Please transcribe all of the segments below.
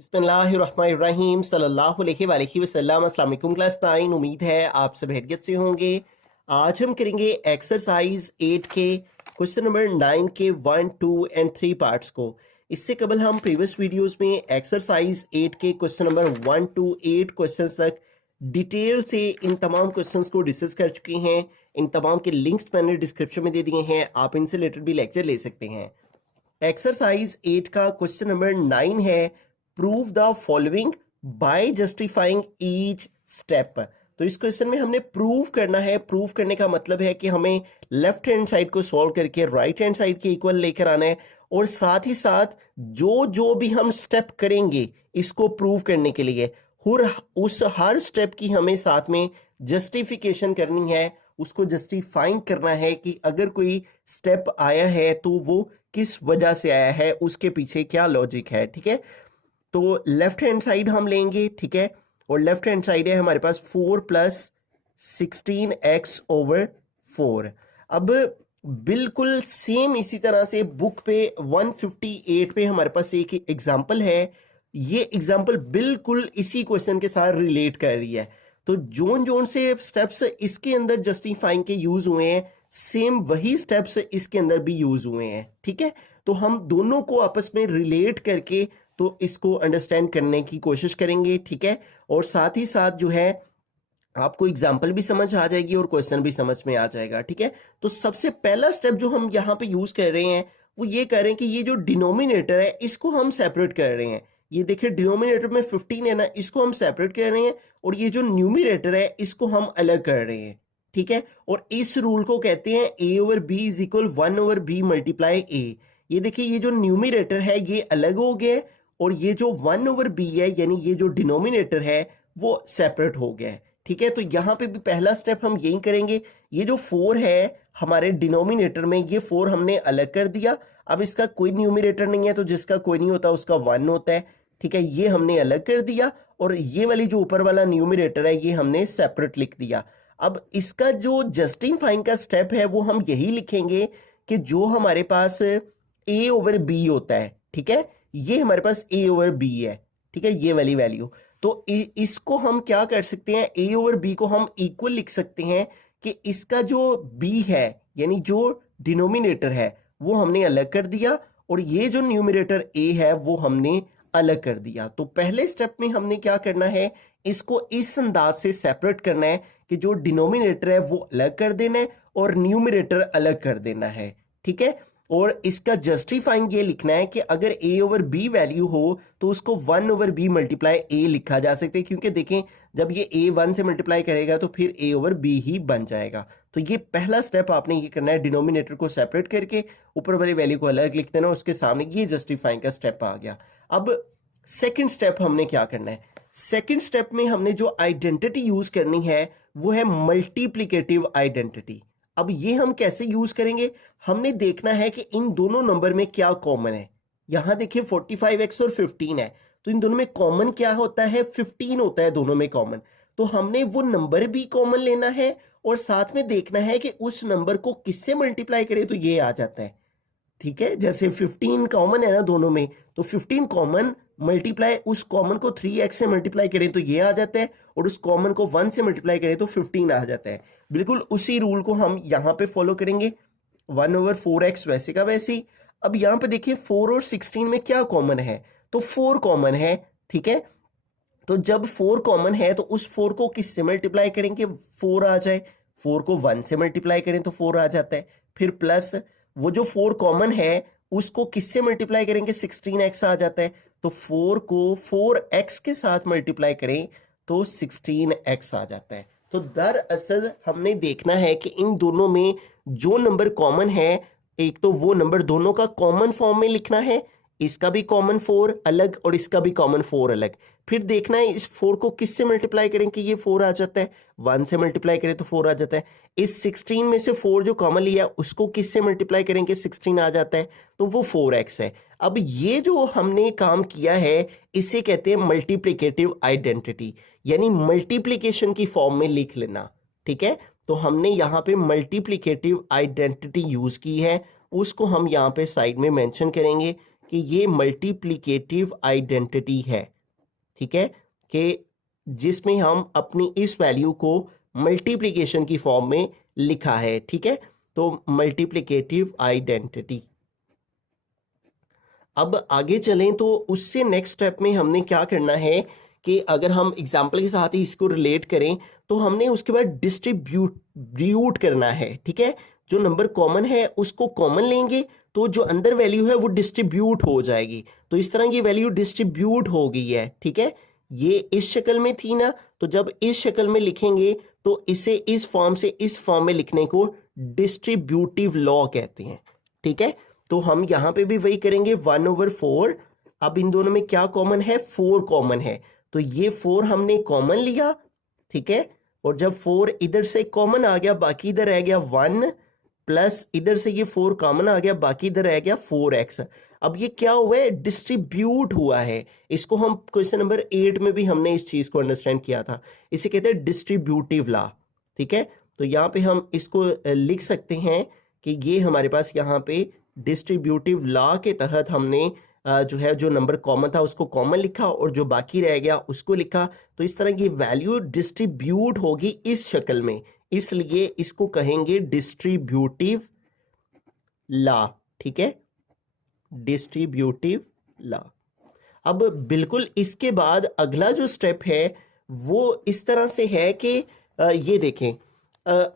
बिस्मिल्लाहिर्रहमानिर्रहीम सल्लल्लाहु अलैहि वसल्लम। अस्सलाम वालेकुम क्लास 9। उम्मीद है आप सब खैरियत से होंगे। आज हम करेंगे एक्सरसाइज 8 के क्वेश्चन नंबर 9 के 1, 2 एंड 3 पार्ट्स को। इससे कबल हम प्रीवियस वीडियोस में एक्सरसाइज 8 के क्वेश्चन नंबर 1 to 8 क्वेश्चंस तक डिटेल से इन तमाम क्वेश्चंस को डिस्कस कर चुके हैं। इन तमाम के लिंक्स मैंने डिस्क्रिप्शन में दे दिए हैं, आप इनसे रिलेटेड भी लेक्चर ले सकते हैं। एक्सरसाइज 8 का क्वेश्चन नंबर 9 है, prove the following bye justifying each step. तो इस क्वेश्चन में हमने प्रूव करना है। प्रूव करने का मतलब है कि हमें लेफ्ट हैंड साइड को सॉल्व करके राइट हैंड साइड के इक्वल लेकर आना है, और साथ ही साथ जो जो भी हम स्टेप करेंगे इसको प्रूव करने के लिए उस हर स्टेप की हमें साथ में जस्टिफिकेशन करनी है, उसको जस्टिफाइंग करना है कि अगर कोई स्टेप आया है तो वो किस वजह से आया है, उसके पीछे क्या लॉजिक है। ठीक है, तो लेफ्ट हैंड साइड हम लेंगे। ठीक है, और लेफ्ट हैंड साइड है हमारे पास 4 + 16x/4। अब बिल्कुल सेम इसी तरह से बुक पे 158 पे हमारे पास एक एग्जाम्पल है। ये एग्जाम्पल बिल्कुल इसी क्वेश्चन के साथ रिलेट कर रही है। तो जोन जोन से स्टेप्स इसके अंदर जस्टिफाइंग के यूज हुए हैं, सेम वही स्टेप्स इसके अंदर भी यूज हुए हैं। ठीक है, तो हम दोनों को आपस में रिलेट करके तो इसको अंडरस्टैंड करने की कोशिश करेंगे। ठीक है, और साथ ही साथ जो है आपको एग्जाम्पल भी समझ आ जाएगी और क्वेश्चन भी समझ में आ जाएगा। ठीक है, तो सबसे पहला स्टेप जो हम यहाँ पे यूज कर रहे हैं वो ये कर रहे हैं कि ये जो डिनोमिनेटर है इसको हम सेपरेट कर रहे हैं। ये देखिए डिनोमिनेटर में 15 है ना, इसको हम सेपरेट कर रहे हैं, और ये जो न्यूमिनेटर है इसको हम अलग कर रहे हैं। ठीक है, और इस रूल को कहते हैं a/b = 1/b × a। ये देखिए ये जो न्यूमिनेटर है ये अलग हो गया, और ये जो 1/b है यानी ये जो डिनोमिनेटर है वो सेपरेट हो गया है। ठीक है, तो यहां पे भी पहला स्टेप हम यही करेंगे। ये जो 4 है हमारे डिनोमिनेटर में, ये 4 हमने अलग कर दिया। अब इसका कोई न्यूमिनेटर नहीं है, तो जिसका कोई नहीं होता उसका 1 होता है। ठीक है, ये हमने अलग कर दिया, और ये वाली जो ऊपर वाला न्यूमिनेटर है ये हमने सेपरेट लिख दिया। अब इसका जो जस्टिफाइंग का स्टेप है वो हम यही लिखेंगे कि जो हमारे पास a/b होता है, ठीक है, ये हमारे पास a/b है। ठीक है, ये वाली वैल्यू, तो इसको हम क्या कर सकते हैं, a/b को हम इक्वल लिख सकते हैं कि इसका जो b है यानी जो डिनोमिनेटर है वो हमने अलग कर दिया, और ये जो न्यूमरेटर a है वो हमने अलग कर दिया। तो पहले स्टेप में हमने क्या करना है, इसको इस अंदाज से सेपरेट करना है कि जो डिनोमिनेटर है वो अलग कर देना है और न्यूमरेटर अलग कर देना है। ठीक है, और इसका जस्टिफाइंग ये लिखना है कि अगर a/b वैल्यू हो तो उसको 1/b × a लिखा जा सकता है, क्योंकि देखें जब ये a 1 से मल्टीप्लाई करेगा तो फिर a/b ही बन जाएगा। तो ये पहला स्टेप आपने ये करना है, डिनोमिनेटर को सेपरेट करके ऊपर वाली वैल्यू को अलग लिख देना, उसके सामने ये जस्टिफाइंग का स्टेप आ गया। अब सेकेंड स्टेप हमने क्या करना है, सेकेंड स्टेप में हमने जो आइडेंटिटी यूज करनी है वो है मल्टीप्लीकेटिव आइडेंटिटी। अब ये हम कैसे यूज करेंगे, हमने देखना है कि इन दोनों नंबर में क्या कॉमन है। यहां देखिए 45x और 15 है, तो इन दोनों में कॉमन क्या होता है, 15 होता है दोनों में कॉमन। तो हमने वो नंबर भी कॉमन लेना है और साथ में देखना है कि उस नंबर को किससे मल्टीप्लाई करें तो ये आ जाता है। ठीक है, जैसे 15 कॉमन है ना दोनों में, तो 15 कॉमन मल्टीप्लाई उस कॉमन को 3x से मल्टीप्लाई करें तो ये आ जाता है, और उस कॉमन को 1 से मल्टीप्लाई करें तो 15 आ जाता है। बिल्कुल उसी रूल को हम यहां पे फॉलो करेंगे, 1/4x वैसे का वैसे ही। अब यहां पे देखिए 4 और 16 में क्या कॉमन है, तो 4 कॉमन है। ठीक है, तो जब 4 कॉमन है तो उस 4 को किससे मल्टीप्लाई करेंगे, 4 आ जाए, 4 को 1 से मल्टीप्लाई करें तो 4 आ जाता है, फिर प्लस वो जो 4 कॉमन है उसको किससे मल्टीप्लाई करेंगे, 16x आ जाता है, तो 4 को 4x के साथ मल्टीप्लाई करें तो 16x आ जाता है। तो दरअसल हमने देखना है कि इन दोनों में जो नंबर कॉमन है, एक तो वो नंबर दोनों का कॉमन फॉर्म में लिखना है, इसका भी कॉमन 4 अलग और इसका भी कॉमन 4 अलग। फिर देखना है इस 4 को किससे मल्टीप्लाई करें कि ये 4 आ जाता है, 1 से मल्टीप्लाई करें तो 4 आ जाता है। इस 16 में से 4 जो कॉमन लिया उसको किससे मल्टीप्लाई करेंगे, 16 आ जाता है, तो वो 4x है। अब ये जो हमने काम किया है इसे कहते हैं मल्टीप्लिकेटिव आइडेंटिटी, यानी मल्टीप्लिकेशन की फॉर्म में लिख लेना। ठीक है, तो हमने यहाँ पे मल्टीप्लिकेटिव आइडेंटिटी यूज की है, उसको हम यहाँ पे साइड में मेंशन करेंगे कि ये मल्टीप्लिकेटिव आइडेंटिटी है, ठीक है, कि जिसमें हम अपनी इस वैल्यू को मल्टीप्लिकेशन की फॉर्म में लिखा है, ठीक है, तो मल्टीप्लिकेटिव आइडेंटिटी। अब आगे चलें तो उससे नेक्स्ट स्टेप में हमने क्या करना है कि अगर हम एग्जाम्पल के साथ ही इसको रिलेट करें तो हमने उसके बाद डिस्ट्रीब्यूट करना है, ठीक है, जो नंबर कॉमन है उसको कॉमन लेंगे तो जो अंदर वैल्यू है वो डिस्ट्रीब्यूट हो जाएगी। तो इस तरह की वैल्यू डिस्ट्रीब्यूट हो गई है, ठीक है, ये इस शक्ल में थी ना, तो जब इस शक्ल में लिखेंगे तो इसे इस फॉर्म से इस फॉर्म में लिखने को डिस्ट्रीब्यूटिव लॉ कहते हैं, ठीक है। तो हम यहां पे भी वही करेंगे 1/4। अब इन दोनों में क्या कॉमन है, 4 कॉमन है, तो ये 4 हमने कॉमन लिया, ठीक है, और जब 4 इधर से कॉमन आ गया बाकी इधर रह गया 1 प्लस इधर से ये 4 कॉमन आ गया बाकी इधर रह गया 4x। अब ये क्या हुआ है, डिस्ट्रीब्यूट हुआ है। इसको हम क्वेश्चन नंबर 8 में भी हमने इस चीज को अंडरस्टैंड किया था, इसे कहते हैं डिस्ट्रीब्यूटिव लॉ, ठीक है। तो यहाँ पे हम इसको लिख सकते हैं कि ये हमारे पास यहाँ पे डिस्ट्रीब्यूटिव लॉ के तहत हमने जो है जो नंबर कॉमन था उसको कॉमन लिखा और जो बाकी रह गया उसको लिखा। तो इस तरह की वैल्यू डिस्ट्रीब्यूट होगी इस शक्ल में, इसलिए इसको कहेंगे डिस्ट्रीब्यूटिव लॉ, ठीक है, डिस्ट्रीब्यूटिव लॉ। अब बिल्कुल इसके बाद अगला जो स्टेप है वो इस तरह से है कि ये देखें,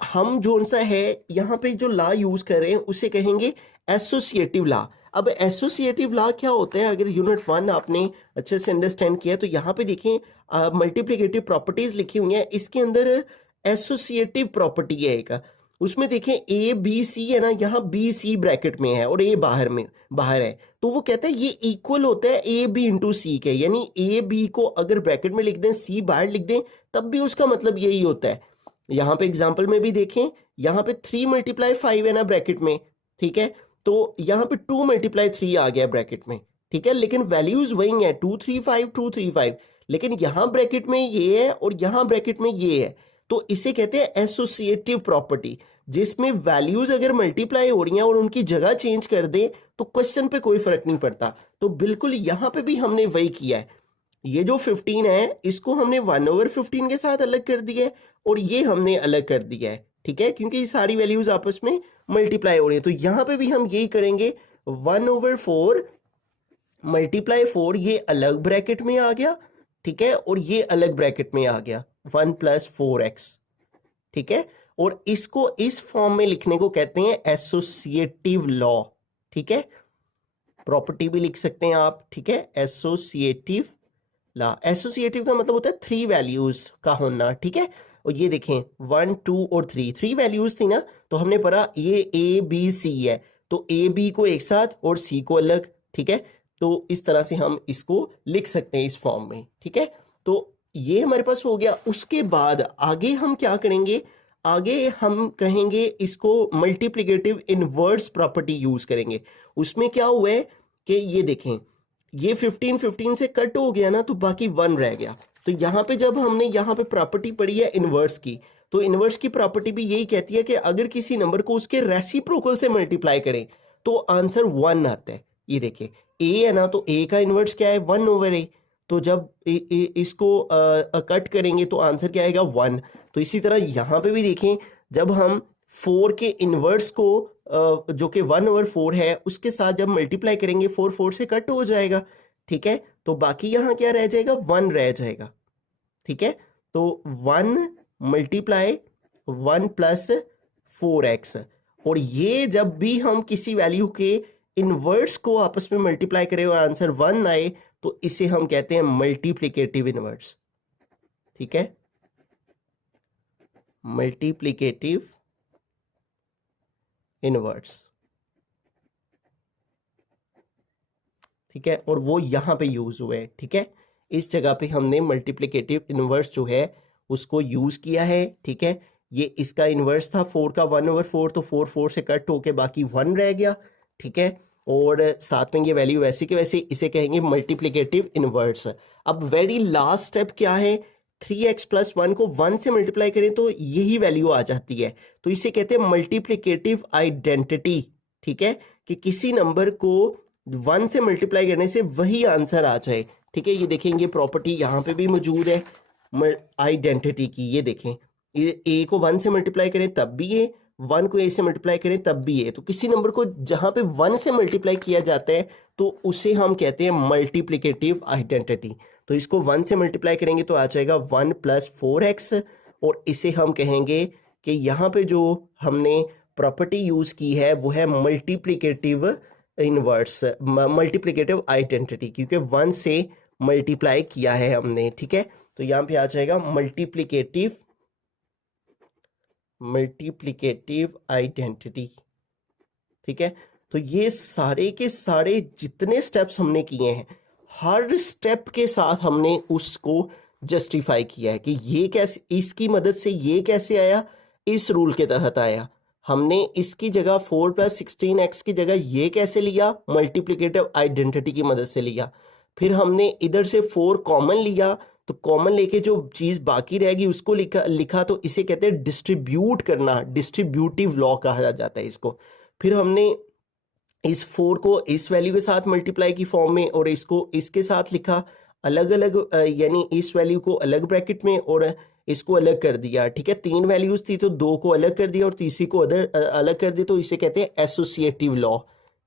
हम जो सा है यहाँ पे जो लॉ यूज कर रहे हैं उसे कहेंगे एसोसिएटिव लॉ। अब एसोसिएटिव लॉ क्या होता है, अगर यूनिट 1 आपने अच्छे से अंडरस्टैंड किया तो यहाँ पे देखें मल्टीप्लिकेटिव प्रॉपर्टीज लिखी हुई हैं, इसके अंदर एसोसिएटिव प्रॉपर्टी है एक, उसमें देखें ए बी सी है ना, यहाँ बी सी ब्रैकेट में है और ए बाहर है, तो वो कहता है ये इक्वल होता है ए बी इंटू सी के, यानी ए बी को अगर ब्रैकेट में लिख दें सी बाहर लिख दें तब भी उसका मतलब यही होता है। यहाँ पे एग्जाम्पल में भी देखें, यहाँ पे 3 × 5 है ना ब्रैकेट में, ठीक है, तो यहाँ पे 2 × 3 आ गया ब्रैकेट में, ठीक है, लेकिन वैल्यूज वही है 235 235, लेकिन यहाँ ब्रैकेट में ये है और यहाँ ब्रैकेट में ये है, तो इसे कहते हैं एसोसिएटिव प्रॉपर्टी, जिसमें वैल्यूज अगर मल्टीप्लाई हो रही हैं और उनकी जगह चेंज कर दें तो क्वेश्चन पे कोई फर्क नहीं पड़ता। तो बिल्कुल यहाँ पे भी हमने वही किया है, ये जो 15 है इसको हमने 1/15 के साथ अलग कर दिया है और ये हमने अलग कर दिया है, ठीक है, क्योंकि ये सारी वैल्यूज आपस में मल्टीप्लाई हो रही है। तो यहां पे भी हम यही करेंगे 1/4 मल्टीप्लाई 4, ये अलग ब्रैकेट में आ गया, ठीक है, और ये अलग ब्रैकेट में आ गया 1 + 4x, ठीक है, और इसको इस फॉर्म में लिखने को कहते हैं एसोसिएटिव लॉ, ठीक है, प्रॉपर्टी भी लिख सकते हैं आप, ठीक है, एसोसिएटिव लॉ। एसोसिएटिव का मतलब होता है 3 वैल्यूज का होना, ठीक है, और ये देखें 1 2 और 3 वैल्यूज थी ना, तो हमने पढ़ा ये ए बी सी है, तो ए बी को एक साथ और सी को अलग, ठीक है, तो इस तरह से हम इसको लिख सकते हैं इस फॉर्म में, ठीक है। तो ये हमारे पास हो गया। उसके बाद आगे हम क्या करेंगे, आगे हम कहेंगे इसको मल्टीप्लिकेटिव इनवर्स प्रॉपर्टी यूज करेंगे। उसमें क्या हुआ है कि ये देखें, ये 15 से कट हो गया ना, तो बाकी 1 रह गया। तो यहाँ पे जब हमने यहाँ पे प्रॉपर्टी पढ़ी है इनवर्स की, तो इनवर्स की प्रॉपर्टी भी यही कहती है कि अगर किसी नंबर को उसके रेसिप्रोकल से मल्टीप्लाई करें तो आंसर 1 आता है। ये देखिए ए है ना, तो ए का इनवर्स क्या है 1/a, तो जब इसको कट करेंगे तो आंसर क्या आएगा 1। तो इसी तरह यहाँ पे भी देखें, जब हम 4 के इनवर्स को जो कि 1/4 है उसके साथ जब मल्टीप्लाई करेंगे 4 से कट हो जाएगा, ठीक है, तो बाकी यहाँ क्या रह जाएगा 1 रह जाएगा, ठीक है। तो 1 × 1 + 4x, और ये जब भी हम किसी वैल्यू के इनवर्स को आपस में मल्टीप्लाई करें और आंसर 1 आए तो इसे हम कहते हैं मल्टीप्लिकेटिव इनवर्स, ठीक है, मल्टीप्लिकेटिव इनवर्स, ठीक है, और वो यहां पे यूज हुए हैं, ठीक है, इस जगह पे हमने मल्टीप्लिकेटिव इनवर्स जो है उसको यूज किया है, ठीक है। ये इसका इनवर्स था 4 का 1/4, तो 4 से कट होके बाकी 1 रह गया, ठीक है, और साथ में ये वैल्यू वैसे के वैसे, इसे कहेंगे मल्टीप्लिकेटिव इनवर्स। अब वेरी लास्ट स्टेप क्या है, 3x + 1 को 1 से मल्टीप्लाई करें तो यही वैल्यू आ जाती है, तो इसे कहते हैं मल्टीप्लिकेटिव आइडेंटिटी, ठीक है, कि किसी नंबर को 1 से मल्टीप्लाई करने से वही आंसर आ जाए। ठीक है, ये देखेंगे प्रॉपर्टी यहाँ पे भी मौजूद है आइडेंटिटी की। ये देखें, ये ए को 1 से मल्टीप्लाई करें तब भी ये, 1 को ए से मल्टीप्लाई करें तब भी ये। तो किसी नंबर को जहाँ पे 1 से मल्टीप्लाई किया जाता है तो उसे हम कहते हैं मल्टीप्लिकेटिव आइडेंटिटी। तो इसको 1 से मल्टीप्लाई करेंगे तो आ जाएगा 1 + 4x, और इसे हम कहेंगे कि यहाँ पे जो हमने प्रॉपर्टी यूज की है वो है मल्टीप्लिकेटिव इनवर्स, मल्टीप्लिकेटिव आइडेंटिटी, क्योंकि 1 से मल्टीप्लाई किया है हमने। ठीक है, तो यहाँ पे आ जाएगा मल्टीप्लिकेटिव आइडेंटिटी। ठीक है, तो ये सारे के सारे जितने स्टेप्स हमने किए हैं, हर स्टेप के साथ हमने उसको जस्टिफाई किया है कि ये कैसे, इसकी मदद से ये कैसे आया, इस रूल के तहत आया। हमने इसकी जगह 4 + 16x की जगह ये कैसे लिया, मल्टीप्लिकेटिव आइडेंटिटी की मदद से लिया। फिर हमने इधर से 4 कॉमन लिया, तो कॉमन लेके जो चीज बाकी रहेगी उसको लिखा, तो इसे कहते हैं डिस्ट्रीब्यूट करना, डिस्ट्रीब्यूटिव लॉ कहा जाता है इसको। फिर हमने इस 4 को इस वैल्यू के साथ मल्टीप्लाई की फॉर्म में, और इसको इसके साथ लिखा अलग अलग, यानी इस वैल्यू को अलग ब्रैकेट में और इसको अलग कर दिया। ठीक है, 3 वैल्यूज थी तो 2 को अलग कर दिया और तीसरी को अलग कर दिया, तो इसे कहते हैं एसोसिएटिव लॉ।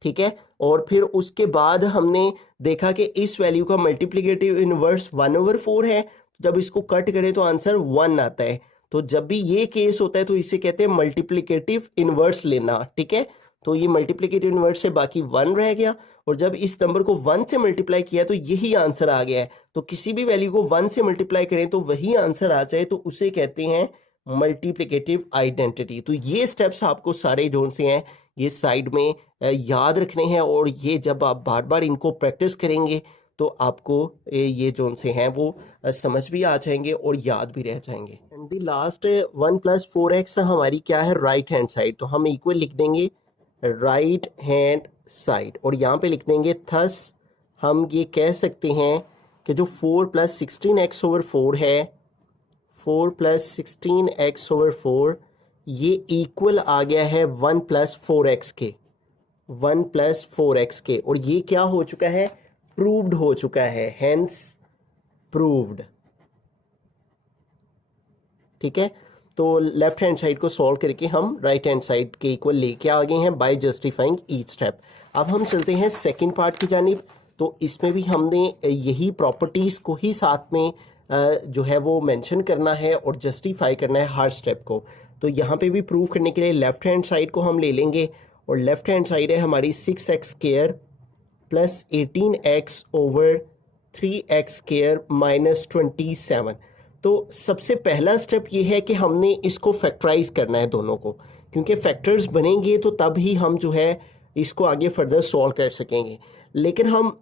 ठीक है, और फिर उसके बाद हमने देखा कि इस वैल्यू का मल्टीप्लिकेटिव इनवर्स 1/4 है। जब इसको कट करें तो आंसर 1 आता है। तो जब भी ये केस होता है तो इसे कहते हैं मल्टीप्लिकेटिव इनवर्स लेना। ठीक है, तो ये मल्टीप्लिकेटिव इनवर्स से बाकी 1 रह गया, और जब इस नंबर को 1 से मल्टीप्लाई किया तो यही आंसर आ गया है। तो किसी भी वैल्यू को 1 से मल्टीप्लाई करें तो वही आंसर आ जाए, तो उसे कहते हैं मल्टीप्लिकेटिव आइडेंटिटी। तो ये स्टेप्स आपको सारे जो से हैं ये साइड में याद रखने हैं, और ये जब आप बार बार इनको प्रैक्टिस करेंगे तो आपको ये जो से हैं वो समझ भी आ जाएंगे और याद भी रह जाएंगे। एंड द लास्ट 1 + 4x हमारी क्या है, राइट हैंड साइड। तो हम इक्वल लिख देंगे राइट हैंड साइड, और यहाँ पे लिख देंगे थस हम ये कह सकते हैं कि जो 4 + 16x/4 है, 4 + 16x/4 ये इक्वल आ गया है 1 + 4x के, 1 + 4x के, और ये क्या हो चुका है, प्रूव्ड हो चुका है, हेंस प्रूव्ड। ठीक है, तो लेफ्ट हैंड साइड को सॉल्व करके हम राइट हैंड साइड के इक्वल लेके आ गए हैं बाय जस्टिफाइंग ईच स्टेप। अब हम चलते हैं सेकंड पार्ट की जानिब। तो इसमें भी हमने यही प्रॉपर्टीज को ही साथ में जो है वो मेंशन करना है और जस्टिफाई करना है हर स्टेप को। तो यहाँ पे भी प्रूव करने के लिए लेफ्ट हैंड साइड को हम ले लेंगे, और लेफ्ट हैंड साइड है हमारी 6x² + 18x/3x² - 27। तो सबसे पहला स्टेप ये है कि हमने इसको फैक्टराइज करना है दोनों को, क्योंकि फैक्टर्स बनेंगे तो तब ही हम जो है इसको आगे फर्दर सॉल्व कर सकेंगे। लेकिन हम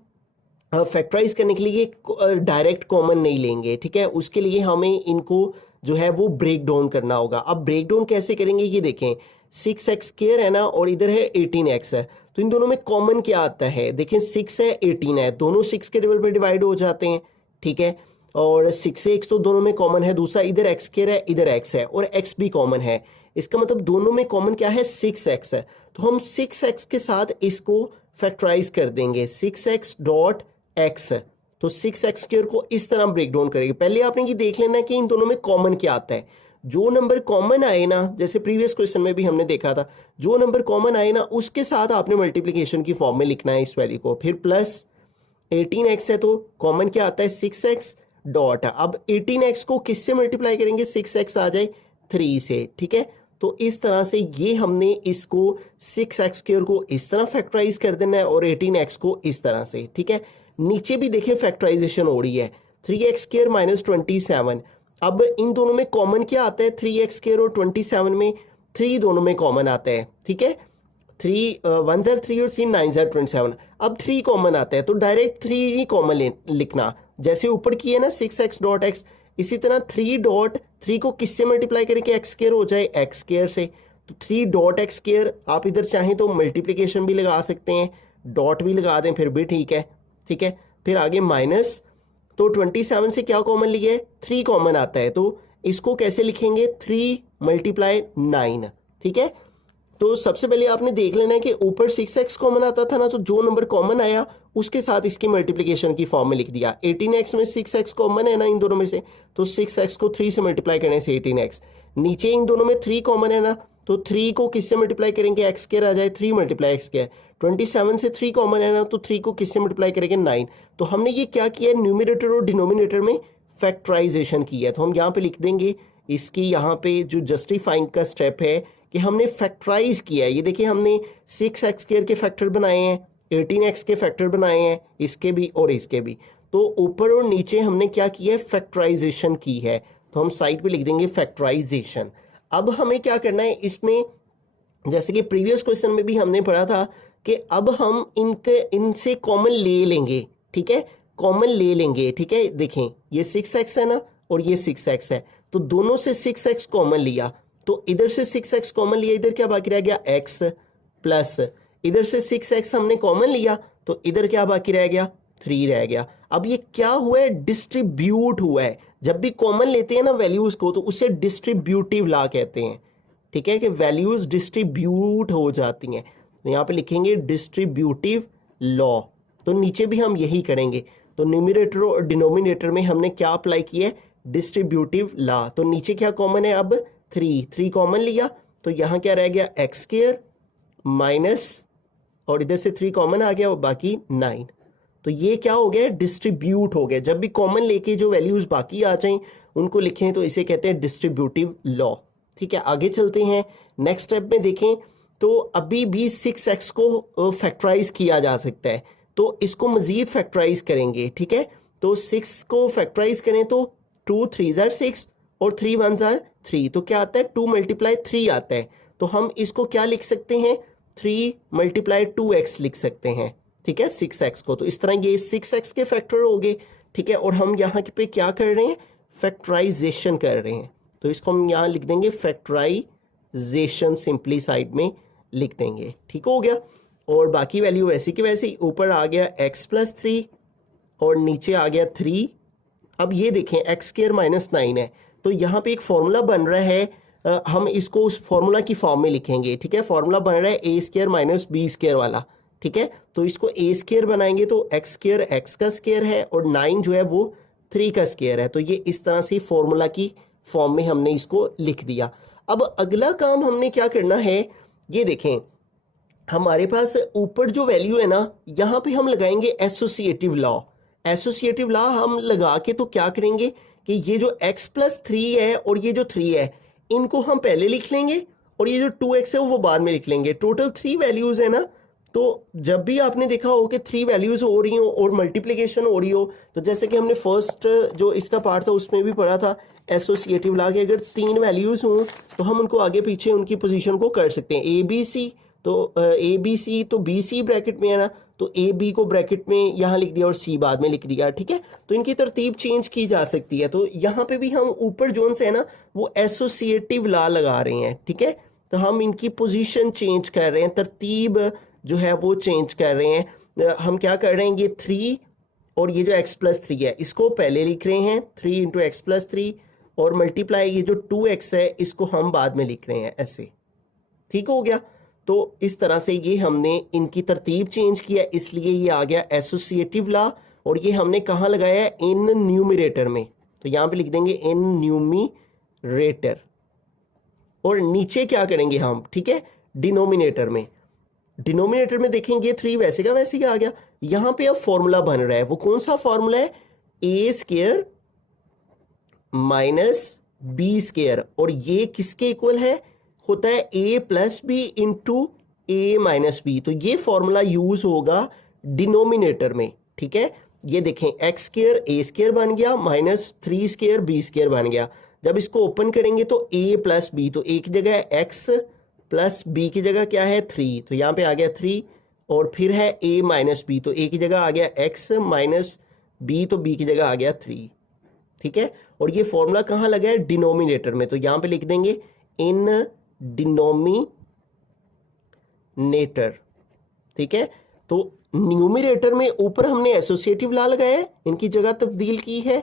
फैक्टराइज करने के लिए डायरेक्ट कॉमन नहीं लेंगे। ठीक है, उसके लिए हमें इनको जो है वो ब्रेक डाउन करना होगा। अब ब्रेक डाउन कैसे करेंगे, ये देखें 6x² है ना, और इधर है 18x है, तो इन दोनों में कॉमन क्या आता है, देखें 6 है 18 है, दोनों 6 के टेबल पे डिवाइड हो जाते हैं। ठीक है, और 6 से x तो दोनों में कॉमन है, दूसरा इधर x² है इधर x है, और x भी कॉमन है। इसका मतलब दोनों में कॉमन क्या है, 6x है। तो हम 6x के साथ इसको फैक्टराइज कर देंगे, 6x.x। तो 6x² को इस तरह ब्रेक डाउन करेंगे। पहले आपने ये देख लेना कि इन दोनों में कॉमन क्या आता है। जो नंबर कॉमन आए ना, जैसे प्रीवियस क्वेश्चन में भी हमने देखा था, जो नंबर कॉमन आए ना उसके साथ आपने मल्टीप्लिकेशन की फॉर्म में लिखना है इस वैल्यू को। फिर प्लस 18x है तो कॉमन क्या आता है, 6x डॉट। अब 18x को किससे मल्टीप्लाई करेंगे, 6x आ जाए 3 से। ठीक है, तो इस तरह से ये हमने इसको 6x² को इस तरह फैक्टराइज कर देना है और 18x को इस तरह से। ठीक है, नीचे भी देखें फैक्टराइजेशन हो रही है, 3x² - 27। अब इन दोनों में कॉमन क्या आता है, 3x² और 27 में 3 दोनों में कॉमन आता है। ठीक है, 3 1 ज़र 3 और 3 9 ज़र 27। अब 3 कॉमन आता है तो डायरेक्ट 3 ही कॉमन लिखना, जैसे ऊपर किए ना 6x.x, इसी तरह 3.3 को किससे मल्टीप्लाई करें कि x² हो जाए x² से। तो 3.x² आप इधर चाहें तो मल्टीप्लिकेशन भी लगा सकते हैं, डॉट भी लगा दें फिर भी ठीक है। ठीक है, फिर आगे माइनस, तो 27 से क्या कॉमन लिया है, 3 कॉमन आता है, तो इसको कैसे लिखेंगे, 3 × 9। ठीक है, तो सबसे पहले आपने देख लेना है कि ऊपर 6x कॉमन आता था ना, तो जो नंबर कॉमन आया उसके साथ इसकी मल्टीप्लिकेशन की फॉर्म में लिख दिया। 18x में 6x कॉमन है ना इन दोनों में से, तो 6x को 3 से मल्टीप्लाई करने से 18x। नीचे इन दोनों में 3 कॉमन है ना, तो 3 को किससे मल्टीप्लाई करेंगे, एक्स स्क्वायर आ जाए, 3 मल्टीप्लाई एक्स स्क्वायर। 27 से 3 कॉमन है ना, तो 3 को किससे मल्टीप्लाई करेंगे, 9। तो हमने ये क्या किया है, न्यूमिनेटर और डिनोमिनेटर में फैक्टराइजेशन किया है। तो हम यहाँ पे लिख देंगे इसकी, यहाँ पे जो जस्टिफाइंग का स्टेप है कि हमने फैक्टराइज किया है। ये देखिए हमने 6x स्क्वायर के फैक्टर बनाए हैं, 18x के फैक्टर बनाए हैं, इसके भी और इसके भी। तो ऊपर और नीचे हमने क्या किया है, फैक्टराइजेशन की है। तो हम साइड पे लिख देंगे फैक्टराइजेशन। अब हमें क्या करना है इसमें, जैसे कि प्रीवियस क्वेश्चन में भी हमने पढ़ा था कि अब हम इनसे कॉमन ले लेंगे, ठीक है, कॉमन ले लेंगे, ठीक है। देखें ये 6x है ना और ये 6x है, तो दोनों से 6x कॉमन लिया, तो इधर से 6x कॉमन लिया, इधर क्या बाकी रह गया, x प्लस इधर से 6x हमने कॉमन लिया, तो इधर क्या बाकी रह गया, 3 रह गया। अब ये क्या हुआ है, डिस्ट्रीब्यूट हुआ है। जब भी कॉमन लेते हैं ना वैल्यूज को, तो उसे डिस्ट्रीब्यूटिव लॉ कहते हैं, ठीक है, कि वैल्यूज डिस्ट्रीब्यूट हो जाती हैं। तो यहाँ पे लिखेंगे डिस्ट्रीब्यूटिव लॉ। तो नीचे भी हम यही करेंगे। तो न्यूमरेटर और डिनोमिनेटर में हमने क्या अप्लाई किया है, डिस्ट्रीब्यूटिव लॉ। तो नीचे क्या कॉमन है, अब 3 कॉमन लिया, तो यहाँ क्या रह गया, एक्स स्क्वायर माइनस, और इधर से 3 कॉमन आ गया और बाकी 9। तो ये क्या हो गया, डिस्ट्रीब्यूट हो गया। जब भी कॉमन लेके जो वैल्यूज बाकी आ जाएं उनको लिखें, तो इसे कहते हैं डिस्ट्रीब्यूटिव लॉ, ठीक है। आगे चलते हैं, नेक्स्ट स्टेप में देखें तो अभी भी 6x को फैक्टराइज किया जा सकता है, तो इसको मजीद फैक्टराइज करेंगे, ठीक है। तो 6 को फैक्टराइज करें तो 2 3 जार 6 और 3 1 जार 3, तो क्या आता है, 2 मल्टीप्लाई 3 आता है। तो हम इसको क्या लिख सकते हैं, 3 मल्टीप्लाई 2x लिख सकते हैं, ठीक है, 6x को। तो इस तरह ये 6x के फैक्टर हो गए, ठीक है। और हम यहाँ पे क्या कर रहे हैं, फैक्टराइजेशन कर रहे हैं, तो इसको हम यहाँ लिख देंगे फैक्टराइजेशन, सिंपली साइड में लिख देंगे, ठीक हो गया। और बाकी वैल्यू वैसे की वैसे ही, ऊपर आ गया x प्लस 3 और नीचे आ गया 3। अब ये देखें एक्स स्क्वायर माइनस 9 है, तो यहाँ पे एक फॉर्मूला बन रहा है, हम इसको उस फॉर्मूला की फॉर्म में लिखेंगे, ठीक है। फॉर्मूला बन रहा है ए स्क्वायर माइनस बी स्क्वायर वाला, ठीक है। तो इसको ए स्क्वायर बनाएंगे तो एक्स स्क्वायर एक्स का स्क्वायर है और 9 जो है वो 3 का स्क्वायर है। तो ये इस तरह से फॉर्मूला की फॉर्म में हमने इसको लिख दिया। अब अगला काम हमने क्या करना है, ये देखें हमारे पास ऊपर जो वैल्यू है ना, यहाँ पे हम लगाएंगे एसोसिएटिव लॉ। एसोसिएटिव लॉ हम लगा के तो क्या करेंगे कि ये जो x प्लस 3 है और ये जो 3 है, इनको हम पहले लिख लेंगे और ये जो 2x है वो बाद में लिख लेंगे। टोटल 3 वैल्यूज है ना, तो जब भी आपने देखा हो कि 3 वैल्यूज हो रही हो और मल्टीप्लिकेशन हो रही हो, तो जैसे कि हमने फर्स्ट जो इसका पार्ट था उसमें भी पढ़ा था एसोसिएटिव लॉ के, अगर 3 वैल्यूज हों तो हम उनको आगे पीछे उनकी पोजीशन को कर सकते हैं। ए बी सी, तो ए बी सी तो बी सी ब्रैकेट में है ना, तो ए बी को ब्रैकेट में यहाँ लिख दिया और सी बाद में लिख दिया, ठीक है। तो इनकी तरतीब चेंज की जा सकती है। तो यहाँ पे भी हम ऊपर जोन से है ना वो एसोसिएटिव लॉ लगा रहे हैं, ठीक है। तो हम इनकी पोजीशन चेंज कर रहे हैं, तरतीब जो है वो चेंज कर रहे हैं। हम क्या कर रहे हैं, ये 3 और ये जो x प्लस 3 है इसको पहले लिख रहे हैं, 3 इंटू एक्स प्लस 3, और मल्टीप्लाई ये जो 2x है इसको हम बाद में लिख रहे हैं ऐसे, ठीक हो गया। तो इस तरह से ये हमने इनकी तरतीब चेंज किया, इसलिए ये आ गया एसोसिएटिव लॉ। और ये हमने कहाँ लगाया है, इन न्यूमरेटर में, तो यहाँ पे लिख देंगे इन न्यूमरेटर। और नीचे क्या करेंगे हम, ठीक है, डिनोमिनेटर में। डिनोमिनेटर में देखेंगे 3 वैसे का वैसे ही आ गया। यहाँ पे अब फॉर्मूला बन रहा है, वो कौन सा फॉर्मूला है, ए स्क्वायर माइनस बी स्क्वायर, और ये किसके इक्वल है, होता है ए प्लस बी इंटू ए माइनस बी। तो ये फॉर्मूला यूज होगा डिनोमिनेटर में, ठीक है। ये देखें एक्स स्क्वायर ए स्क्वायर बन गया माइनस 3 स्क्वायर बी स्क्वायर बन गया। जब इसको ओपन करेंगे तो ए प्लस बी, तो ए की जगह है एक्स प्लस बी की जगह क्या है 3, तो यहाँ पे आ गया 3, और फिर है a माइनस बी, तो a की जगह आ गया x माइनस बी, तो b की जगह आ गया 3, ठीक है। और ये फॉर्मूला कहाँ लगा है, डिनोमिनेटर में, तो यहाँ पे लिख देंगे इन डिनोमिनेटर, ठीक है। तो न्यूमिनेटर में ऊपर हमने एसोसिएटिव लॉ लगाया है, इनकी जगह तब्दील की है,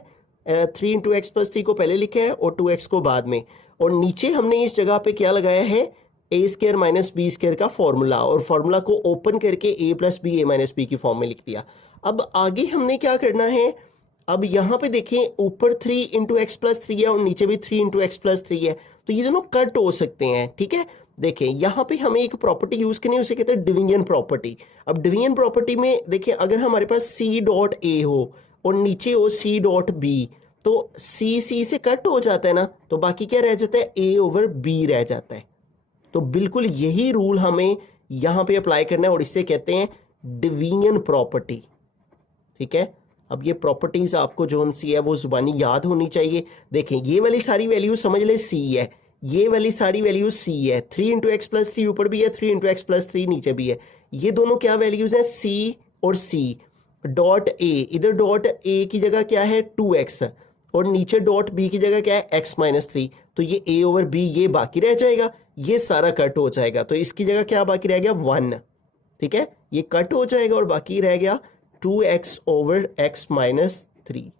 3 इंटू एक्स प्लस 3 को पहले लिखा है और 2x को बाद में, और नीचे हमने इस जगह पे क्या लगाया है, ए स्क्वायर माइनस बी स्क्वायर का फॉर्मूला, और फॉर्मूला को ओपन करके ए प्लस बी ए माइनस बी की फॉर्म में लिख दिया। अब आगे हमने क्या करना है, अब यहाँ पे देखें ऊपर 3 इंटू एक्स प्लस 3 है और नीचे भी 3 इंटू एक्स प्लस 3 है, तो ये दोनों कट हो सकते हैं। ठीक है, देखें यहाँ पे हमें एक प्रॉपर्टी यूज करनी है, उसे कहते हैं डिवीजन प्रॉपर्टी। अब डिवीजन प्रॉपर्टी में देखें, अगर हमारे पास सी डॉट ए हो और नीचे हो सी डॉट बी, तो सी सी से कट हो जाता है ना, तो बाकी क्या रह जाता है, ए ओवर बी रह जाता है। तो बिल्कुल यही रूल हमें यहां पे अप्लाई करना है और इसे कहते हैं डिवीजन प्रॉपर्टी। ठीक है, अब ये प्रॉपर्टीज आपको जो सी है वो जुबानी याद होनी चाहिए। देखें ये वाली सारी वैल्यू समझ ले सी है, ये वाली सारी वैल्यू सी है, 3 इंटू एक्स प्लस 3 ऊपर भी है, 3 इंटू एक्स प्लस 3 नीचे भी है। ये दोनों क्या वैल्यूज हैं, सी और सी। डॉट ए, इधर डॉट ए की जगह क्या है 2x और नीचे डॉट बी की जगह क्या है x माइनस 3, तो ये a ओवर b ये बाकी रह जाएगा, ये सारा कट हो जाएगा, तो इसकी जगह क्या बाकी रह गया 1। ठीक है, ये कट हो जाएगा और बाकी रह गया 2x ओवर x माइनस 3।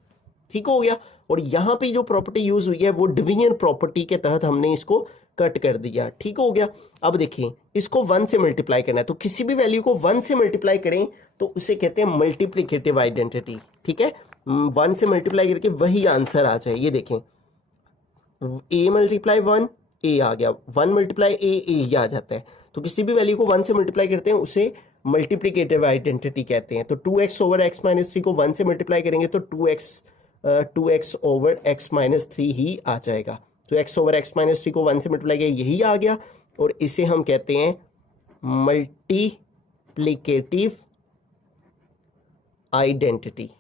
ठीक हो गया, और यहां पे जो प्रॉपर्टी यूज हुई है वो डिवीजन प्रॉपर्टी के तहत हमने इसको कट कर दिया। ठीक हो गया, अब देखें इसको 1 से मल्टीप्लाई करना है, तो किसी भी वैल्यू को 1 से मल्टीप्लाई करें तो उसे कहते हैं मल्टीप्लिकेटिव आइडेंटिटी। ठीक है, 1 से मल्टीप्लाई करके वही आंसर आ जाए। ये देखें a मल्टीप्लाई 1 a आ गया, 1 मल्टीप्लाई a ही आ जाता है। तो किसी भी वैल्यू को 1 से मल्टीप्लाई करते हैं उसे मल्टीप्लिकेटिव आइडेंटिटी कहते हैं। तो 2x ओवर x माइनस 3 को 1 से मल्टीप्लाई करेंगे तो 2x ओवर x माइनस 3 ही आ जाएगा। तो x ओवर x माइनस 3 को 1 से मल्टीप्लाई किया यही आ गया, और इसे हम कहते हैं मल्टीप्लिकेटिव आइडेंटिटी।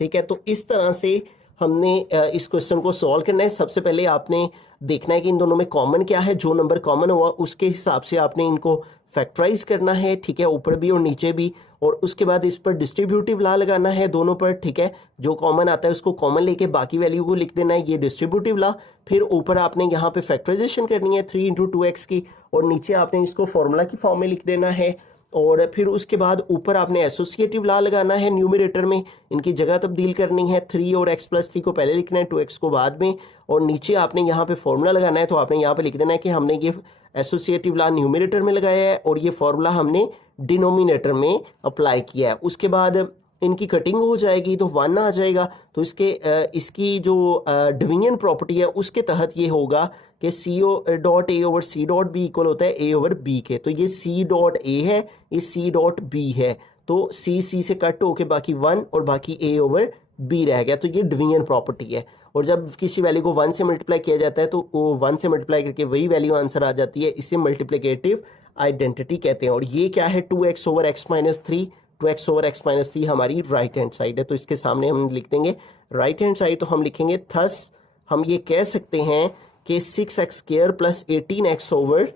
ठीक है, तो इस तरह से हमने इस क्वेश्चन को सॉल्व करना है। सबसे पहले आपने देखना है कि इन दोनों में कॉमन क्या है, जो नंबर कॉमन हुआ उसके हिसाब से आपने इनको फैक्टराइज करना है। ठीक है, ऊपर भी और नीचे भी, और उसके बाद इस पर डिस्ट्रीब्यूटिव लॉ लगाना है दोनों पर। ठीक है, जो कॉमन आता है उसको कॉमन लेके बाकी वैल्यू को लिख देना है, ये डिस्ट्रीब्यूटिव लॉ। फिर ऊपर आपने यहाँ पे फैक्टराइजेशन करनी है 3 इंटू 2x की, और नीचे आपने इसको फॉर्मूला की फॉर्म में लिख देना है। और फिर उसके बाद ऊपर आपने एसोसिएटिव लॉ लगाना है, न्यूमरेटर में इनकी जगह तब्दील करनी है, 3 और x प्लस 3 को पहले लिखना है, 2x को बाद में, और नीचे आपने यहाँ पे फॉर्मूला लगाना है। तो आपने यहाँ पे लिख देना है कि हमने ये एसोसिएटिव लॉ न्यूमरेटर में लगाया है और ये फॉर्मूला हमने डिनोमिनेटर में अप्लाई किया है। उसके बाद इनकी कटिंग हो जाएगी तो 1 आ जाएगा। तो इसकी जो डिवीजन प्रॉपर्टी है उसके तहत ये होगा कि c dot a over c dot b equal होता है ए ओवर बी के। तो ये सी डॉट ए है, ये सी डॉट बी है, तो सी सी से कट होके बाकी 1 और बाकी ए ओवर बी रह गया। तो ये डिवीजन प्रॉपर्टी है, और जब किसी वैल्यू को 1 से मल्टीप्लाई किया जाता है तो वो 1 से मल्टीप्लाई करके वही वैल्यू आंसर आ जाती है। इसे मल्टीप्लिकेटिव आइडेंटिटी कहते हैं। और ये क्या है 2x over x minus 3, 2x over x minus 3 हमारी राइट हैंड साइड है, तो इसके सामने हम लिख देंगे राइट हैंड साइड। तो हम लिखेंगे थस हम ये कह सकते हैं कि 6x square plus 18x over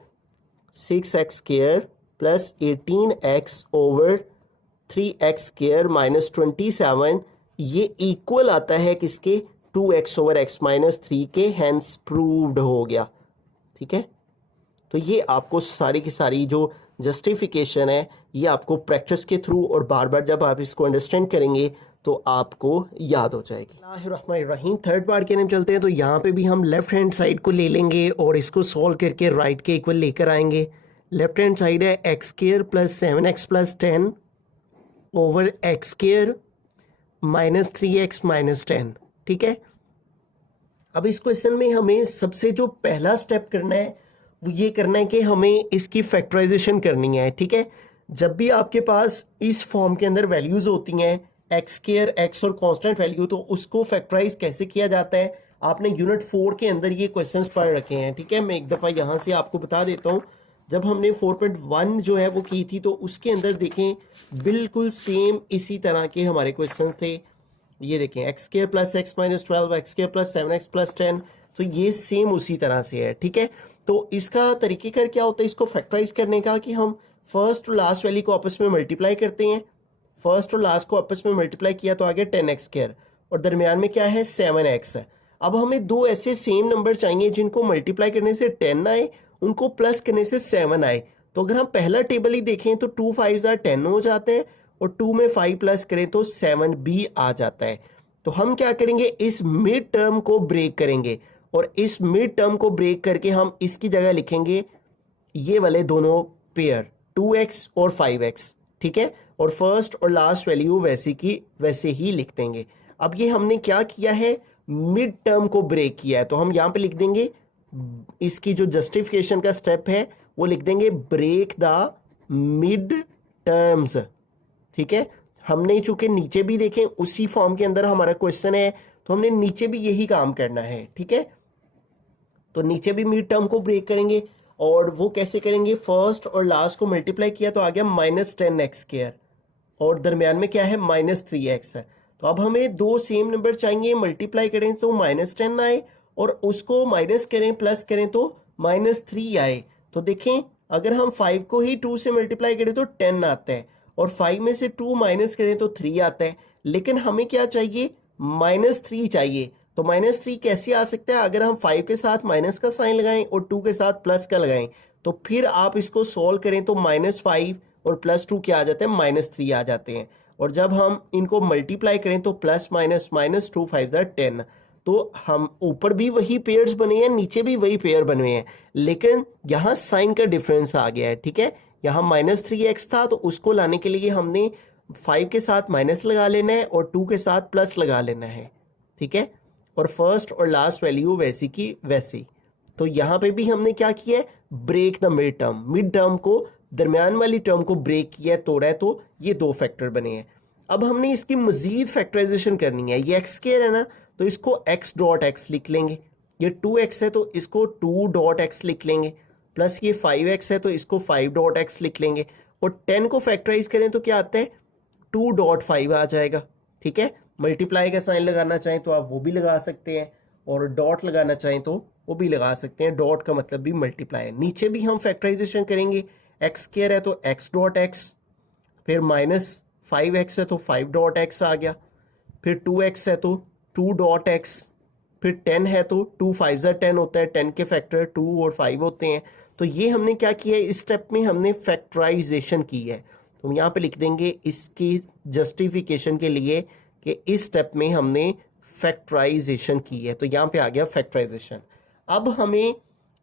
6x square plus 18x over 3x square minus 27 ये इक्वल आता है किसके, 2x ओवर x माइनस 3 के। हैंस प्रूव्ड हो गया। ठीक है, तो ये आपको सारी की सारी जो जस्टिफिकेशन है ये आपको प्रैक्टिस के थ्रू और बार बार जब आप इसको अंडरस्टैंड करेंगे तो आपको याद हो जाएगी। रहीम थर्ड पार्ट के अंदर चलते हैं। तो यहाँ पे भी हम लेफ्ट हैंड साइड को ले लेंगे और इसको सॉल्व करके राइट के इक्वल लेकर आएंगे। लेफ्ट हैंड साइड है x square plus 7x plus 10 over x square minus 3x minus 10। ठीक है, अब इस क्वेश्चन में हमें सबसे जो पहला स्टेप करना है वो ये करना है कि हमें इसकी फैक्टराइजेशन करनी है। ठीक है, जब भी आपके पास इस फॉर्म के अंदर वैल्यूज होती हैं एक्स स्क्वायर एक्स और कांस्टेंट वैल्यू, तो उसको फैक्टराइज कैसे किया जाता है आपने यूनिट 4 के अंदर ये क्वेश्चंस पढ़ रखे हैं। ठीक है, मैं एक दफ़ा यहाँ से आपको बता देता हूँ। जब हमने 4.1 जो है वो की थी तो उसके अंदर देखें बिल्कुल सेम इसी तरह के हमारे क्वेश्चन थे। ये देखें x square plus x minus 12, x square plus 7x plus 10, तो ये सेम उसी तरह से है। ठीक है, तो इसका तरीकेकार क्या होता है इसको फैक्टराइज करने का, कि हम फर्स्ट और लास्ट वैल्यू को आपस में मल्टीप्लाई करते हैं। फर्स्ट और लास्ट को आपस में मल्टीप्लाई किया तो आ गया 10x स्क्वायर, और दरमियान में क्या है 7x है। अब हमें दो ऐसे सेम नंबर चाहिए जिनको मल्टीप्लाई करने से 10 आए, उनको प्लस करने से 7 आए। तो अगर हम पहला टेबल ही देखें तो 2 5 10 हो जाते हैं, और 2 में 5 प्लस करें तो 7 भी आ जाता है। तो हम क्या करेंगे, इस मिड टर्म को ब्रेक करेंगे और इस मिड टर्म को ब्रेक करके हम इसकी जगह लिखेंगे ये वाले दोनों पेयर 2x और 5x, ठीक है, और फर्स्ट और लास्ट वैल्यू वैसे की वैसे ही लिख देंगे। अब ये हमने क्या किया है, मिड टर्म को ब्रेक किया है, तो हम यहाँ पे लिख देंगे इसकी जो जस्टिफिकेशन का स्टेप है वो लिख देंगे ब्रेक द मिड टर्म्स, ठीक है। हमने चूंकि नीचे भी देखें उसी फॉर्म के अंदर हमारा क्वेश्चन है तो हमने नीचे भी यही काम करना है, ठीक है। तो नीचे भी मिड टर्म को ब्रेक करेंगे और वो कैसे करेंगे, फर्स्ट और लास्ट को मल्टीप्लाई किया तो आ गया -10x² और दरमियान में क्या है -3x है। तो अब हमें दो सेम नंबर चाहिए, मल्टीप्लाई करें तो -10 आए और उसको माइनस करें प्लस करें तो -3 आए। तो देखें अगर हम 5 को ही 2 से मल्टीप्लाई करें तो 10 आता है और 5 में से 2 माइनस करें तो 3 आता है, लेकिन हमें क्या चाहिए, -3 चाहिए। तो -3 कैसे आ सकता है, अगर हम 5 के साथ माइनस का साइन लगाएं और 2 के साथ प्लस का लगाएं तो फिर आप इसको सॉल्व करें तो -5 और +2 क्या आ जाते हैं, -3 आ जाते हैं। और जब हम इनको मल्टीप्लाई करें तो प्लस माइनस -2 5 10, तो हम ऊपर भी वही पेयर्स बने हैं नीचे भी वही पेयर बने हैं, लेकिन यहाँ साइन का डिफरेंस आ गया है, ठीक है। यहाँ -3x था तो उसको लाने के लिए हमने 5 के साथ माइनस लगा लेना है और 2 के साथ प्लस लगा लेना है, ठीक है। और फर्स्ट और लास्ट वैल्यू वैसी की वैसी। तो यहाँ पे भी हमने क्या किया है, ब्रेक द मिड टर्म को, दरमियान वाली टर्म को ब्रेक किया है, तोड़ा है, तो ये दो फैक्टर बने हैं। अब हमने इसकी मजीद फैक्टराइजेशन करनी है, ये x² है ना तो इसको x.x लिख लेंगे, ये 2x है तो इसको 2.x लिख लेंगे, प्लस ये 5x है तो इसको 5.x लिख लेंगे, और 10 को फैक्टराइज करें तो क्या आता है 2.5 आ जाएगा, ठीक है। मल्टीप्लाई का साइन लगाना चाहें तो आप वो भी लगा सकते हैं और डॉट लगाना चाहें तो वो भी लगा सकते हैं, डॉट का मतलब भी मल्टीप्लाई है। नीचे भी हम फैक्टराइजेशन करेंगे, x² है तो x.x, फिर -5x है तो 5.x आ गया, फिर 2x है तो 2.x, फिर 10 है तो 2 5 10 होता है, 10 के फैक्टर 2 और 5 होते हैं। तो ये हमने क्या किया है, इस स्टेप में हमने फैक्टराइजेशन की है। तो यहाँ पे लिख देंगे इसकी जस्टिफिकेशन के लिए कि इस स्टेप में हमने फैक्टराइजेशन की है, तो यहाँ पे आ गया फैक्टराइजेशन। अब हमें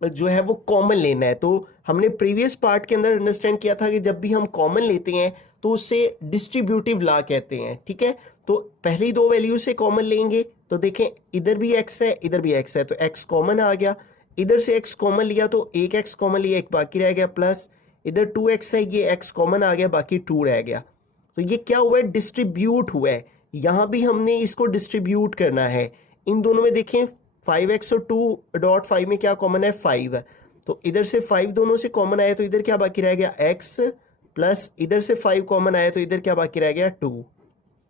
जो है वो कॉमन लेना है, तो हमने प्रीवियस पार्ट के अंदर अंडरस्टैंड किया था कि जब भी हम कॉमन लेते हैं तो उसे डिस्ट्रीब्यूटिव लॉ कहते हैं, ठीक है। तो पहली दो वैल्यू से कॉमन लेंगे तो देखें इधर भी x है इधर भी x है तो x कॉमन आ गया, इधर से x कॉमन लिया तो एक x कॉमन लिया, एक बाकी रह गया, प्लस इधर 2x है ये x कॉमन आ गया, बाकी 2 रह गया। तो ये क्या हुआ है, डिस्ट्रीब्यूट हुआ है। यहाँ भी हमने इसको डिस्ट्रीब्यूट करना है, इन दोनों में देखें 5x और 2.5 में क्या कॉमन है, 5 है, तो इधर से 5 दोनों से कॉमन आया तो इधर क्या बाकी रह गया x, प्लस इधर से 5 कॉमन आया तो इधर क्या बाकी रह गया 2,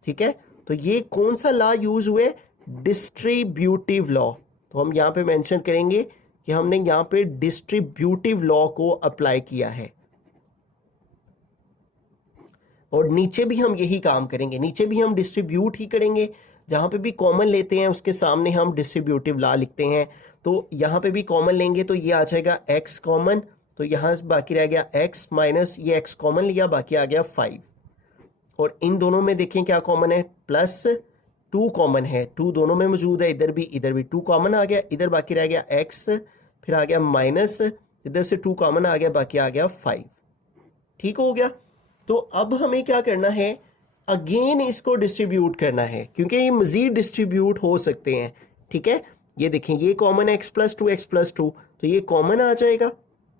ठीक है। तो ये कौन सा लॉ यूज हुए, डिस्ट्रीब्यूटिव लॉ। तो हम यहाँ पे मेंशन करेंगे कि हमने यहाँ पे डिस्ट्रीब्यूटिव लॉ को अप्लाई किया है, और नीचे भी हम यही काम करेंगे, नीचे भी हम डिस्ट्रीब्यूट ही करेंगे, जहां पे भी कॉमन लेते हैं उसके सामने हम डिस्ट्रीब्यूटिव लॉ लिखते हैं। तो यहाँ पे भी कॉमन लेंगे तो ये आ जाएगा x कॉमन, तो यहाँ बाकी रह गया x माइनस ये x कॉमन लिया, बाकी आ गया 5, और इन दोनों में देखें क्या कॉमन है, प्लस 2 कॉमन है, 2 दोनों में मौजूद है, इधर भी 2 कॉमन आ गया, इधर बाकी रह गया x, फिर आ गया माइनस, इधर से 2 कॉमन आ गया, बाकी आ गया 5, ठीक हो गया। तो अब हमें क्या करना है, अगेन इसको डिस्ट्रीब्यूट करना है, क्योंकि ये मजीद डिस्ट्रीब्यूट हो सकते हैं, ठीक है। ये देखें ये कॉमन है x + 2 तो ये कॉमन आ जाएगा,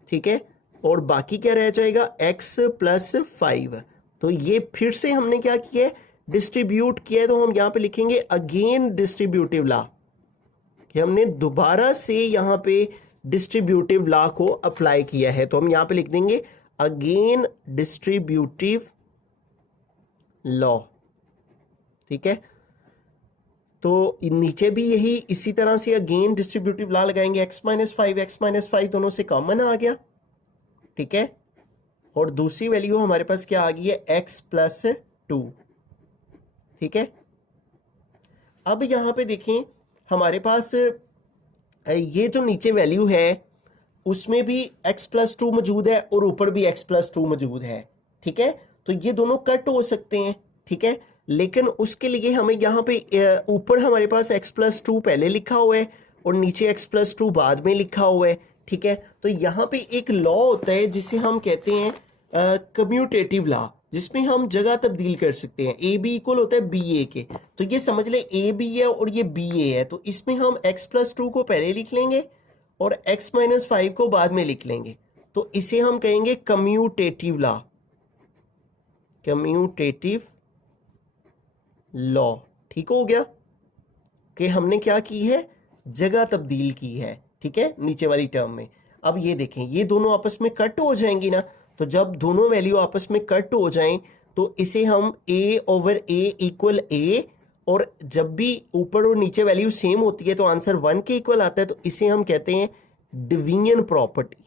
ठीक है, और बाकी क्या रह जाएगा x + 5। तो ये फिर से हमने क्या किया है, डिस्ट्रीब्यूट किया है, तो हम यहाँ पे लिखेंगे अगेन डिस्ट्रीब्यूटिव लॉ, कि हमने दोबारा से यहाँ पे डिस्ट्रीब्यूटिव लॉ को अप्लाई किया है। तो हम यहाँ पे लिख देंगे अगेन डिस्ट्रीब्यूटिव लॉ, ठीक है। तो नीचे भी यही इसी तरह से अगेन डिस्ट्रीब्यूटिव लॉ लगाएंगे, x - 5 दोनों से कॉमन आ गया, ठीक है, और दूसरी वैल्यू हमारे पास क्या आ गई है, x + 2, ठीक है। अब यहां पे देखें हमारे पास ये जो नीचे वैल्यू है उसमें भी x + 2 मौजूद है और ऊपर भी x + 2 मौजूद है, ठीक है। तो ये दोनों कट हो सकते हैं, ठीक है, लेकिन उसके लिए हमें यहाँ पे ऊपर हमारे पास x + 2 पहले लिखा हुआ है, और नीचे x+2 बाद में लिखा हुआ है, ठीक है। तो यहाँ पे एक लॉ होता है जिसे हम कहते हैं कम्यूटेटिव लॉ, जिसमें हम जगह तब्दील कर सकते हैं। ए बी इक्वल होता है बी ए के, तो ये समझ ले ए बी है और ये बी ए है, तो इसमें हम x+2 को पहले लिख लेंगे और x-5 को बाद में लिख लेंगे, तो इसे हम कहेंगे कम्यूटेटिव लॉ, कम्यूटेटिव लॉ। ठीक हो गया कि हमने क्या की है, जगह तब्दील की है, ठीक है, नीचे वाली टर्म में। अब ये देखें, ये दोनों आपस में कट हो जाएंगी ना, तो जब दोनों वैल्यू आपस में कट हो जाएं तो इसे हम a/a इक्वल a, और जब भी ऊपर और नीचे वैल्यू सेम होती है तो आंसर 1 के इक्वल आता है, तो इसे हम कहते हैं डिवीजन प्रॉपर्टी,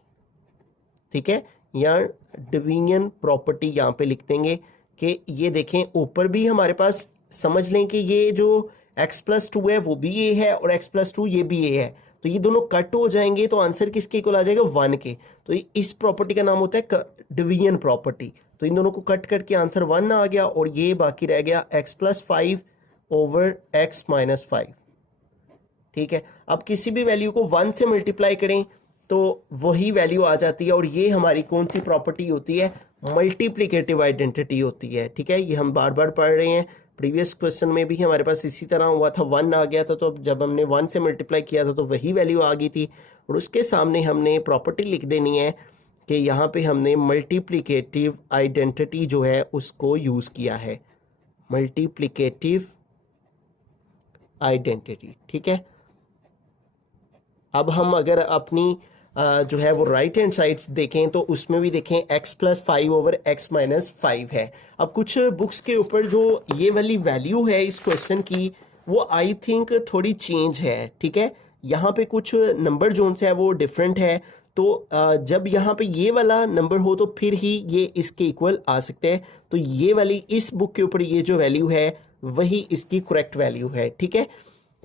ठीक है। या डिवीजन प्रॉपर्टी यहाँ पे लिख देंगे कि ये देखें ऊपर भी हमारे पास, समझ लें कि ये जो x+2 है वो भी a है और x+2 ये भी a है, तो ये दोनों कट हो जाएंगे तो आंसर किसके इक्वल आ जाएगा, 1 के। तो इस प्रॉपर्टी का नाम होता है डिवीजन प्रॉपर्टी। तो इन दोनों को कट करके आंसर 1 आ गया और ये बाकी रह गया x+5 ओवर x-5, ठीक है। अब किसी भी वैल्यू को 1 से मल्टीप्लाई करें तो वही वैल्यू आ जाती है, और ये हमारी कौन सी प्रॉपर्टी होती है, मल्टीप्लिकेटिव आइडेंटिटी होती है, ठीक है। ये हम बार बार पढ़ रहे हैं, प्रीवियस क्वेश्चन में भी हमारे पास इसी तरह हुआ था, 1 आ गया था, तो जब हमने 1 से मल्टीप्लाई किया था तो वही वैल्यू आ गई थी, और उसके सामने हमने प्रॉपर्टी लिख देनी है कि यहाँ पे हमने मल्टीप्लिकेटिव आइडेंटिटी जो है उसको यूज़ किया है, मल्टीप्लिकेटिव आइडेंटिटी, ठीक है। अब हम अगर अपनी जो है वो राइट हैंड साइड देखें तो उसमें भी देखें x+5 ओवर x-5 है। अब कुछ बुक्स के ऊपर जो ये वाली वैल्यू है इस क्वेश्चन की, वो आई थिंक थोड़ी चेंज है, ठीक है। यहाँ पे कुछ नंबर जोन से है वो डिफरेंट है, तो जब यहाँ पे ये वाला नंबर हो तो फिर ही ये इसके इक्वल आ सकते हैं। तो ये वाली इस बुक के ऊपर ये जो वैल्यू है वही इसकी करेक्ट वैल्यू है, ठीक है।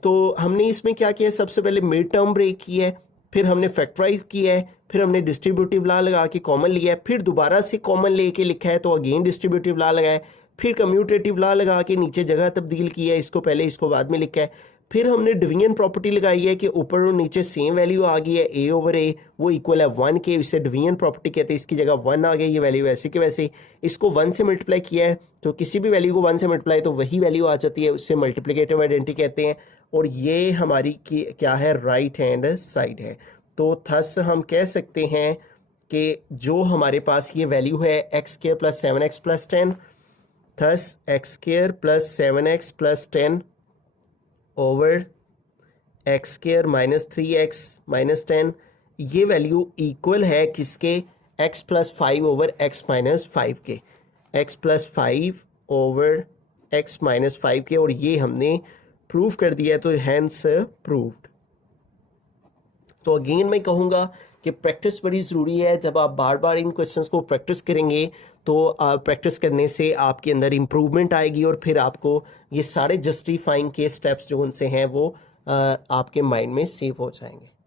तो हमने इसमें क्या किया, सबसे पहले मिड टर्म ब्रेक की है, फिर हमने फैक्टराइज किया है, फिर हमने डिस्ट्रीब्यूटिव लॉ लगा के कॉमन लिया है, फिर दोबारा से कॉमन लेके लिखा है तो अगेन डिस्ट्रीब्यूटिव लॉ लगाया, फिर कम्यूटेटिव लॉ लगा के नीचे जगह तब्दील की है, इसको पहले इसको बाद में लिखा है, फिर हमने डिवीजन प्रॉपर्टी लगाई है कि ऊपर और नीचे सेम वैल्यू आ गई है, a ओवर a वो इक्वल है 1 के, इसे डिवीजन प्रॉपर्टी कहते हैं, इसकी जगह 1 आ गई, ये वैल्यू वैसे के वैसे, इसको 1 से मल्टीप्लाई किया है तो किसी भी वैल्यू को 1 से मल्टीप्लाई तो वही वैल्यू आ जाती है, उससे मल्टीप्लिकेटिव आइडेंटिटी कहते हैं। और ये हमारी क्या है, राइट हैंड साइड है। तो थस हम कह सकते हैं कि जो हमारे पास ये वैल्यू है x² + 7x + 10, thus x² + 7x + 10 over x² - 3x - 10, ये वैल्यू इक्वल है किसके, x+5 ओवर x-5 के, x+5 ओवर x-5 के, और ये हमने प्रूव कर दिया है, तो हैंस प्रूव्ड। तो अगेन मैं कहूँगा कि प्रैक्टिस बड़ी ज़रूरी है। जब आप बार बार इन क्वेश्चंस को प्रैक्टिस करेंगे तो प्रैक्टिस करने से आपके अंदर इम्प्रूवमेंट आएगी, और फिर आपको ये सारे जस्टिफाइंग के स्टेप्स जो उनसे हैं वो आपके माइंड में सेव हो जाएंगे।